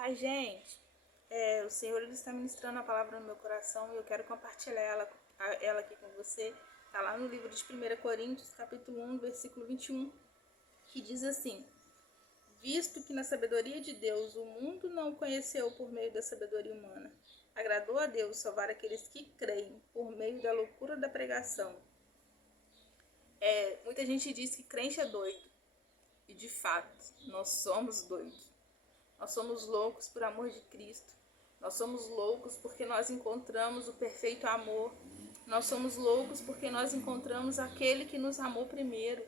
Pai, gente, o Senhor ele está ministrando a palavra no meu coração e eu quero compartilhar ela aqui com você. Está lá no livro de 1 Coríntios, capítulo 1, versículo 21, que diz assim: Visto que na sabedoria de Deus o mundo não o conheceu por meio da sabedoria humana, agradou a Deus salvar aqueles que creem por meio da loucura da pregação. Muita gente diz que crente é doido, e de fato, nós somos doidos. Nós somos loucos por amor de Cristo. Nós somos loucos porque nós encontramos o perfeito amor. Nós somos loucos porque nós encontramos aquele que nos amou primeiro,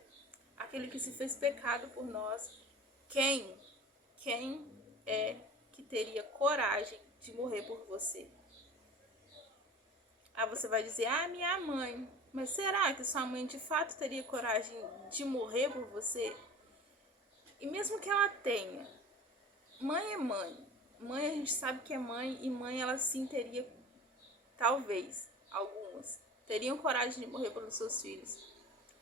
aquele que se fez pecado por nós. Quem é que teria coragem de morrer por você? Você vai dizer, minha mãe. Mas será que sua mãe de fato teria coragem de morrer por você? E mesmo que ela tenha, mãe é mãe. Mãe a gente sabe que é mãe, e mãe ela sim teria, talvez, algumas, teriam coragem de morrer pelos seus filhos.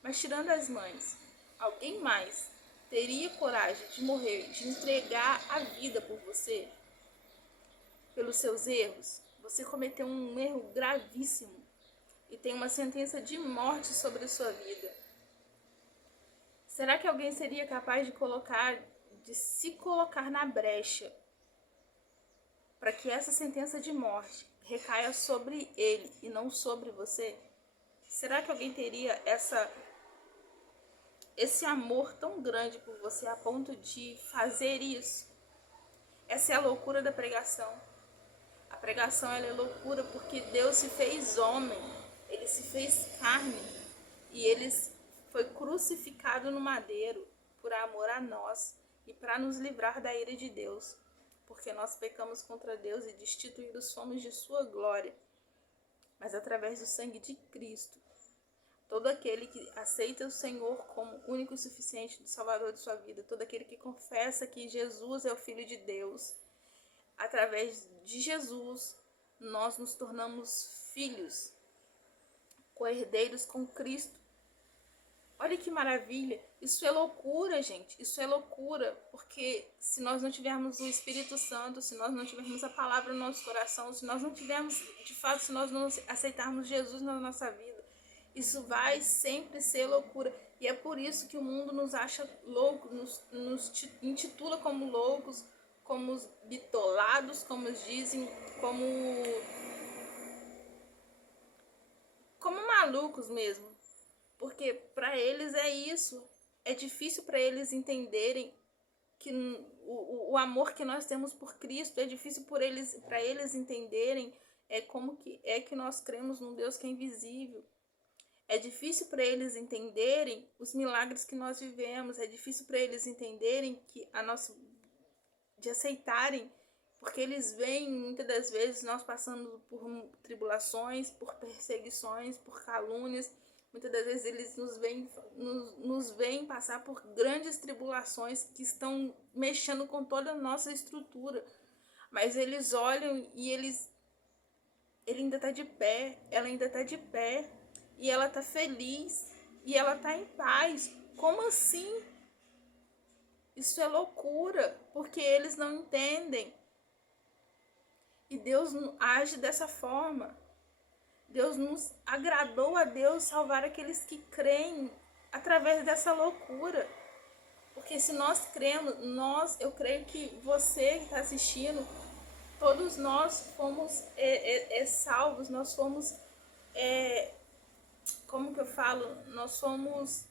Mas tirando as mães, alguém mais teria coragem de morrer, de entregar a vida por você? Pelos seus erros? Você cometeu um erro gravíssimo e tem uma sentença de morte sobre a sua vida. Será que alguém seria capaz de se colocar na brecha para que essa sentença de morte recaia sobre ele e não sobre você? Será que alguém teria esse amor tão grande por você a ponto de fazer isso? Essa é a loucura da pregação. A pregação ela é loucura porque Deus se fez homem, ele se fez carne e ele foi crucificado no madeiro por amor a nós e para nos livrar da ira de Deus, porque nós pecamos contra Deus e destituídos fomos de sua glória. Mas através do sangue de Cristo, todo aquele que aceita o Senhor como único e suficiente do Salvador de sua vida, todo aquele que confessa que Jesus é o Filho de Deus, através de Jesus, nós nos tornamos filhos, co-herdeiros com Cristo. Olha que maravilha, isso é loucura, gente, isso é loucura, porque se nós não tivermos o Espírito Santo, se nós não tivermos a palavra no nosso coração, se nós não tivermos, de fato, se nós não aceitarmos Jesus na nossa vida, isso vai sempre ser loucura. E é por isso que o mundo nos acha loucos, nos intitula como loucos, como os bitolados, como dizem, como malucos mesmo. Porque para eles é isso. É difícil para eles entenderem que o amor que nós temos por Cristo, é difícil para eles entenderem como que nós cremos num Deus que é invisível. É difícil para eles entenderem os milagres que nós vivemos, é difícil para eles entenderem de aceitarem, porque eles veem muitas das vezes nós passando por tribulações, por perseguições, por calúnias. Muitas das vezes eles nos veem passar por grandes tribulações que estão mexendo com toda a nossa estrutura. Mas eles olham e ele ainda está de pé, ela ainda está de pé, e ela está feliz, e ela está em paz. Como assim? Isso é loucura, porque eles não entendem. E Deus age dessa forma. Deus nos agradou a Deus salvar aqueles que creem através dessa loucura. Porque se nós cremos, eu creio que você que está assistindo, todos nós fomos salvos, nós fomos, como que eu falo? Nós fomos,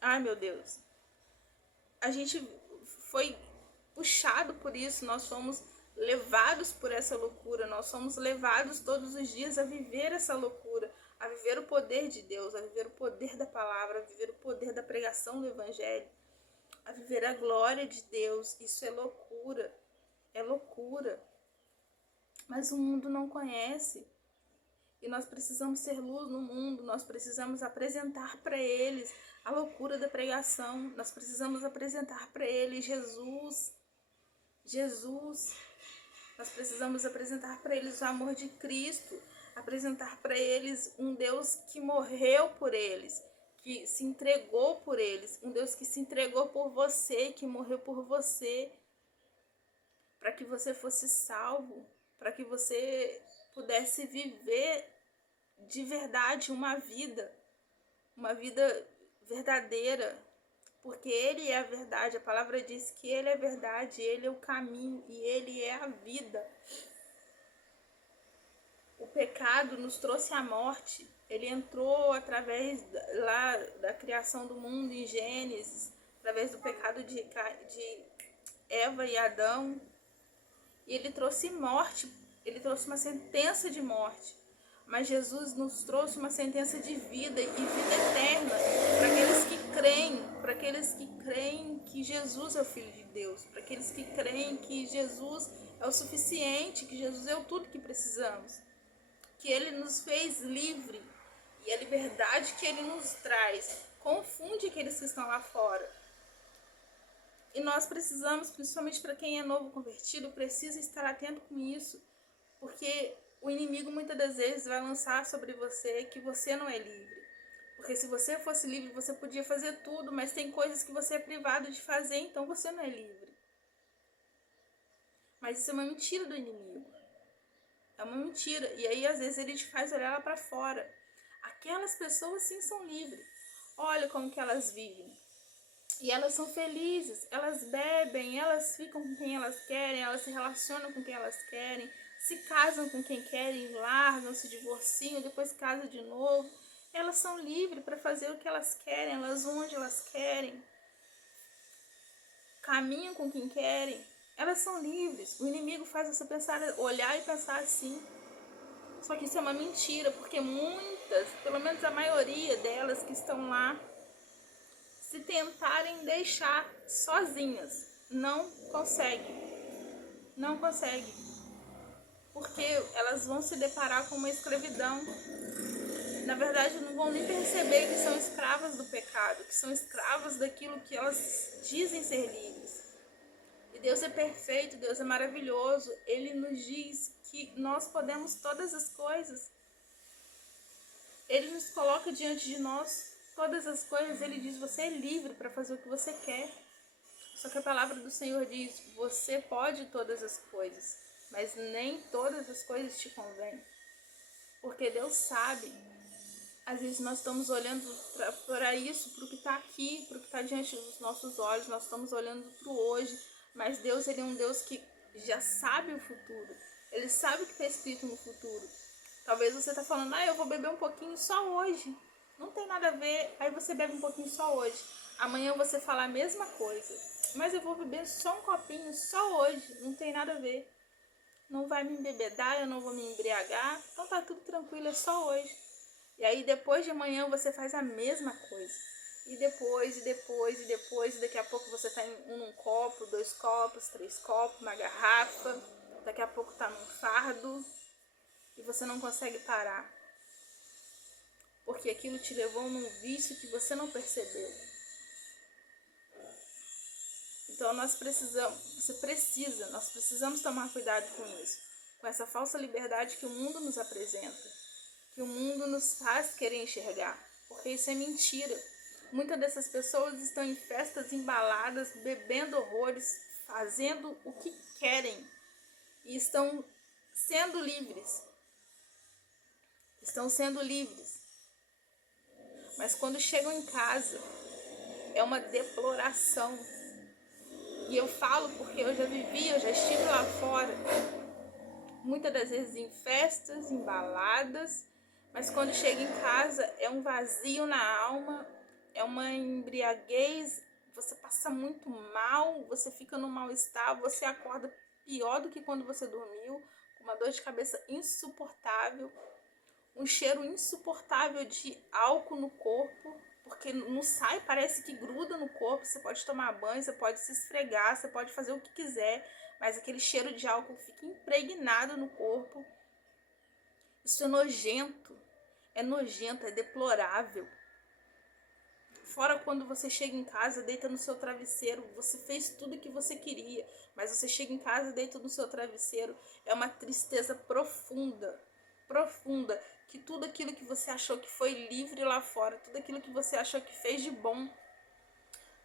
ai meu Deus, a gente foi puxado por isso, nós fomos levados por essa loucura, nós somos levados todos os dias a viver essa loucura, a viver o poder de Deus, a viver o poder da palavra, a viver o poder da pregação do Evangelho, a viver a glória de Deus. Isso é loucura, é loucura. Mas o mundo não conhece. E nós precisamos ser luz no mundo, nós precisamos apresentar para eles a loucura da pregação, nós precisamos apresentar para eles Jesus. Nós precisamos apresentar para eles o amor de Cristo, apresentar para eles um Deus que morreu por eles, que se entregou por eles, um Deus que se entregou por você, que morreu por você, para que você fosse salvo, para que você pudesse viver de verdade uma vida verdadeira, porque Ele é a verdade. A palavra diz que Ele é a verdade, Ele é o caminho e Ele é a vida. O pecado nos trouxe a morte. Ele entrou através lá da criação do mundo em Gênesis, através do pecado de Eva e Adão. E ele trouxe morte, ele trouxe uma sentença de morte. Mas Jesus nos trouxe uma sentença de vida e vida eterna para aqueles que creem que Jesus é o Filho de Deus, para aqueles que creem que Jesus é o suficiente, que Jesus é o tudo que precisamos, que Ele nos fez livre e a liberdade que Ele nos traz confunde aqueles que estão lá fora. E nós precisamos, principalmente para quem é novo convertido, precisa estar atento com isso, porque o inimigo muitas das vezes vai lançar sobre você que você não é livre. Porque se você fosse livre, você podia fazer tudo, mas tem coisas que você é privado de fazer, então você não é livre. Mas isso é uma mentira do inimigo. É uma mentira. E aí, às vezes, ele te faz olhar lá para fora. Aquelas pessoas, sim, são livres. Olha como que elas vivem. E elas são felizes. Elas bebem, elas ficam com quem elas querem, elas se relacionam com quem elas querem, se casam com quem querem, largam, se divorciam, depois casam de novo. Elas são livres para fazer o que elas querem, elas vão onde elas querem, caminham com quem querem. Elas são livres. O inimigo faz você pensar, olhar e pensar assim. Só que isso é uma mentira, porque muitas, pelo menos a maioria delas que estão lá, se tentarem deixar sozinhas, não conseguem. Não conseguem. Porque elas vão se deparar com uma escravidão. Na verdade, não vão nem perceber que são escravas do pecado, que são escravas daquilo que elas dizem ser livres. E Deus é perfeito, Deus é maravilhoso. Ele nos diz que nós podemos todas as coisas. Ele nos coloca diante de nós todas as coisas. Ele diz, você é livre para fazer o que você quer. Só que a palavra do Senhor diz, você pode todas as coisas, mas nem todas as coisas te convêm. Porque Deus sabe. Às vezes nós estamos olhando para isso, para o que está aqui, para o que está diante dos nossos olhos. Nós estamos olhando para o hoje. Mas Deus, Ele é um Deus que já sabe o futuro. Ele sabe o que está escrito no futuro. Talvez você está falando, eu vou beber um pouquinho só hoje. Não tem nada a ver. Aí você bebe um pouquinho só hoje. Amanhã você fala a mesma coisa. Mas eu vou beber só um copinho só hoje. Não tem nada a ver. Não vai me embebedar, eu não vou me embriagar. Então tá tudo tranquilo, é só hoje. E aí depois de amanhã você faz a mesma coisa. E depois, e daqui a pouco você tá num copo, 2 copos, 3 copos, uma garrafa. Daqui a pouco tá num fardo. E você não consegue parar. Porque aquilo te levou num vício que você não percebeu. Então nós precisamos tomar cuidado com isso. Com essa falsa liberdade que o mundo nos apresenta. Que o mundo nos faz querer enxergar. Porque isso é mentira. Muitas dessas pessoas estão em festas embaladas, bebendo horrores, fazendo o que querem. E estão sendo livres. Estão sendo livres. Mas quando chegam em casa, é uma deploração. E eu falo porque eu já vivi, eu já estive lá fora. Muitas das vezes em festas, em baladas. Mas quando chega em casa, é um vazio na alma, é uma embriaguez, você passa muito mal, você fica no mal-estar, você acorda pior do que quando você dormiu, com uma dor de cabeça insuportável, um cheiro insuportável de álcool no corpo, porque não sai, parece que gruda no corpo. Você pode tomar banho, você pode se esfregar, você pode fazer o que quiser, mas aquele cheiro de álcool fica impregnado no corpo. Isso é nojento, é deplorável. Fora quando você chega em casa, deita no seu travesseiro, você fez tudo o que você queria, mas você chega em casa, deita no seu travesseiro, é uma tristeza profunda, profunda, que tudo aquilo que você achou que foi livre lá fora, tudo aquilo que você achou que fez de bom,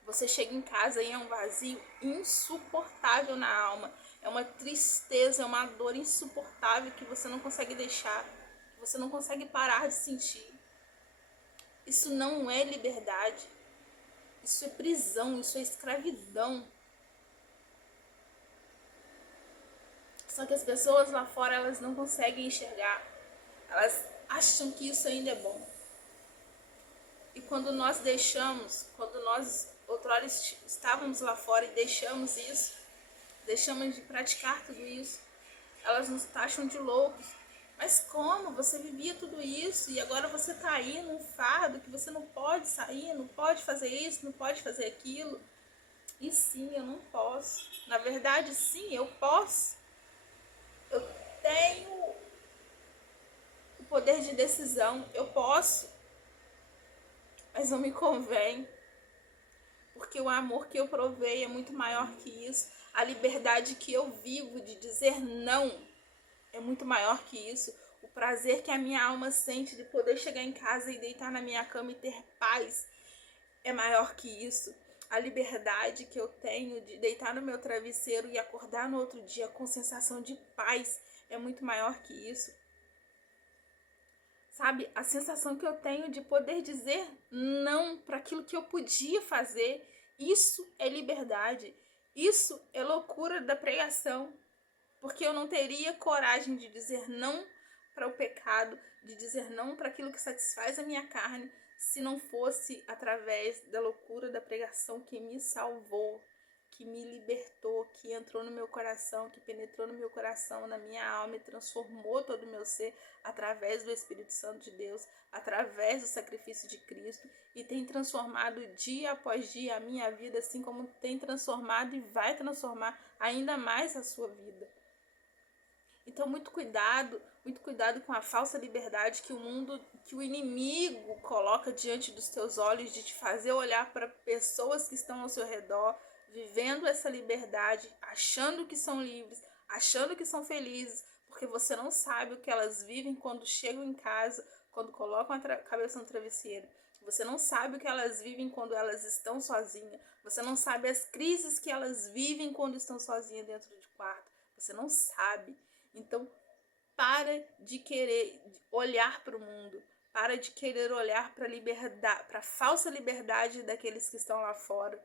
Você chega em casa e é um vazio insuportável na alma. É uma tristeza, é uma dor insuportável que você não consegue deixar, que você não consegue parar de sentir. Isso não é liberdade. Isso é prisão, isso é escravidão. Só que as pessoas lá fora, elas não conseguem enxergar. Elas acham que isso ainda é bom. E quando nós deixamos, quando nós outrora estávamos lá fora e deixamos isso, deixamos de praticar tudo isso, elas nos taxam de loucos. Mas como? Você vivia tudo isso e agora você está aí num fardo que você não pode sair, não pode fazer isso, não pode fazer aquilo. E sim, eu não posso. Na verdade, sim, eu posso. Eu tenho o poder de decisão, eu posso. Mas não me convém. Porque o amor que eu provei é muito maior que isso. A liberdade que eu vivo de dizer não é muito maior que isso. O prazer que a minha alma sente de poder chegar em casa e deitar na minha cama e ter paz é maior que isso. A liberdade que eu tenho de deitar no meu travesseiro e acordar no outro dia com sensação de paz é muito maior que isso. Sabe, a sensação que eu tenho de poder dizer não para aquilo que eu podia fazer, isso é liberdade. Isso é loucura da pregação. Porque eu não teria coragem de dizer não para o pecado, de dizer não para aquilo que satisfaz a minha carne, se não fosse através da loucura da pregação que me salvou, que me libertou, que entrou no meu coração, que penetrou no meu coração, na minha alma e transformou todo o meu ser através do Espírito Santo de Deus, através do sacrifício de Cristo, e tem transformado dia após dia a minha vida, assim como tem transformado e vai transformar ainda mais a sua vida. Então, muito cuidado com a falsa liberdade que o mundo, que o inimigo coloca diante dos teus olhos, de te fazer olhar para pessoas que estão ao seu redor, vivendo essa liberdade, achando que são livres, achando que são felizes, porque você não sabe o que elas vivem quando chegam em casa, quando colocam a cabeça no travesseiro. Você não sabe o que elas vivem quando elas estão sozinhas. Você não sabe as crises que elas vivem quando estão sozinhas dentro de quarto. Você não sabe. Então, para de querer olhar para o mundo, para de querer olhar para a liberdade, para a falsa liberdade daqueles que estão lá fora.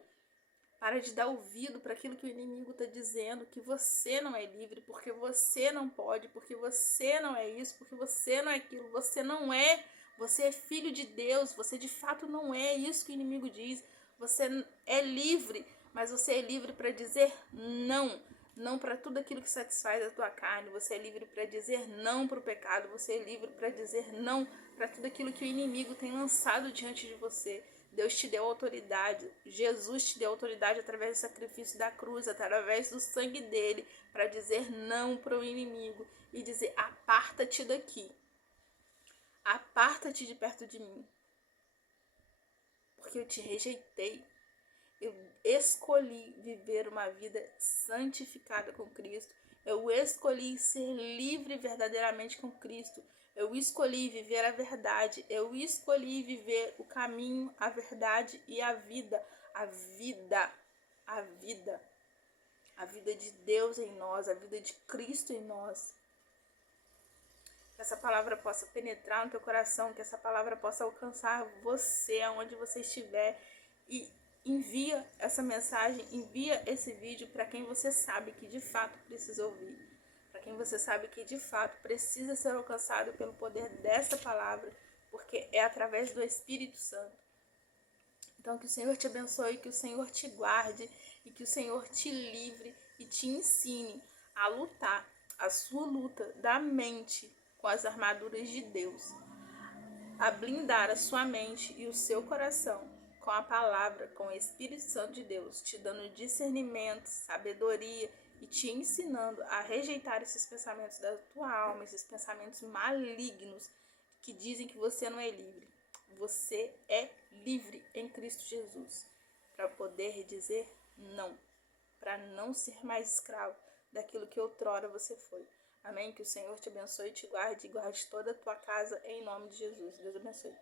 Para de dar ouvido para aquilo que o inimigo está dizendo, que você não é livre, porque você não pode, porque você não é isso, porque você não é aquilo, você não é, você é filho de Deus, você de fato não é isso que o inimigo diz. Você é livre, mas você é livre para dizer não. Não para tudo aquilo que satisfaz a tua carne. Você é livre para dizer não para o pecado. Você é livre para dizer não para tudo aquilo que o inimigo tem lançado diante de você. Deus te deu autoridade. Jesus te deu autoridade através do sacrifício da cruz, através do sangue dele, para dizer não para o inimigo e dizer: aparta-te daqui. Aparta-te de perto de mim. Porque eu te rejeitei. Eu escolhi viver uma vida santificada com Cristo. Eu escolhi ser livre verdadeiramente com Cristo. Eu escolhi viver a verdade. Eu escolhi viver o caminho, a verdade e a vida. A vida. A vida. A vida de Deus em nós. A vida de Cristo em nós. Que essa palavra possa penetrar no teu coração. Que essa palavra possa alcançar você, aonde você estiver. E envia essa mensagem, envia esse vídeo para quem você sabe que de fato precisa ouvir, para quem você sabe que de fato precisa ser alcançado pelo poder dessa palavra, porque é através do Espírito Santo. Então que o Senhor te abençoe, que o Senhor te guarde e que o Senhor te livre e te ensine a lutar a sua luta da mente com as armaduras de Deus, a blindar a sua mente e o seu coração com a palavra, com o Espírito Santo de Deus, te dando discernimento, sabedoria e te ensinando a rejeitar esses pensamentos da tua alma, esses pensamentos malignos que dizem que você não é livre. Você é livre em Cristo Jesus para poder dizer não, para não ser mais escravo daquilo que outrora você foi. Amém? Que o Senhor te abençoe, te guarde e guarde toda a tua casa em nome de Jesus. Deus abençoe.